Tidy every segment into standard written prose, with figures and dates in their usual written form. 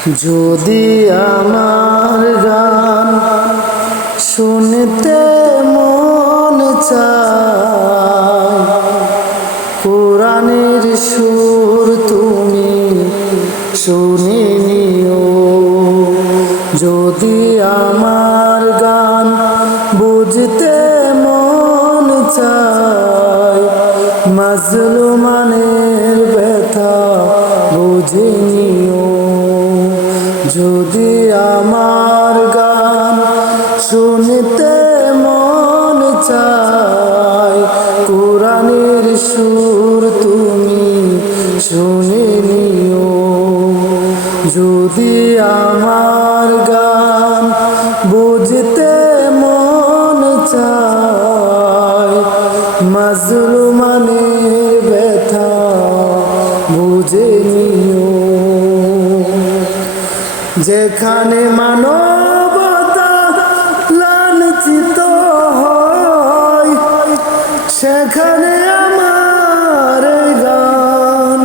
যদি আমার গান শুনতে মন চায়, কোরআনের সুর তুমি শুনে নিও। যদি আমার গান বুঝতে মন চায়, মাজলুমানের ব্যথা বুঝে নিও। যদি আমার গান শুনতে মন চায়, কোরআনের সুর তুমি শুনে নিও। যদি আমার গান বুঝতে মন চায়, মাজলুমানের ব্যথা বুঝে নিও। যেখানে মানবতা লাঞ্ছিত হয়, সেখানে আমার গান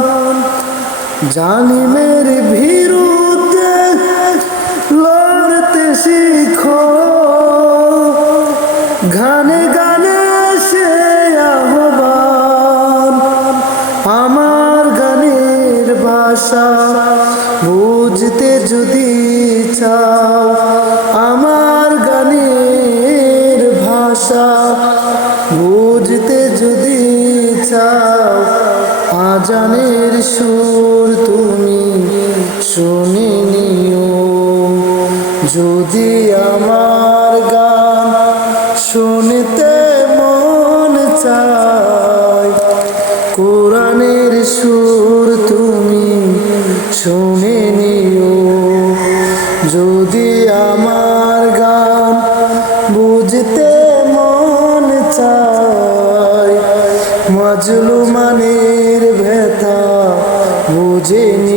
জালিমের বিরুদ্ধে লড়তে শিখো। গানে গানে সে আহ্বান, আমার গানের ভাষা বুঝতে যদি চাও, আমার গানের ভাষা বুঝতে যদি চাও, আজানের সুর তুমি শুনে নিও। যদি আমার গান শুনতে মন চায়, কোরআনের সুর তুমি শুনে নিও। যদি আমার গান বুঝতে মন চায়, মাজলুমানের ব্যথা বুঝে নিও।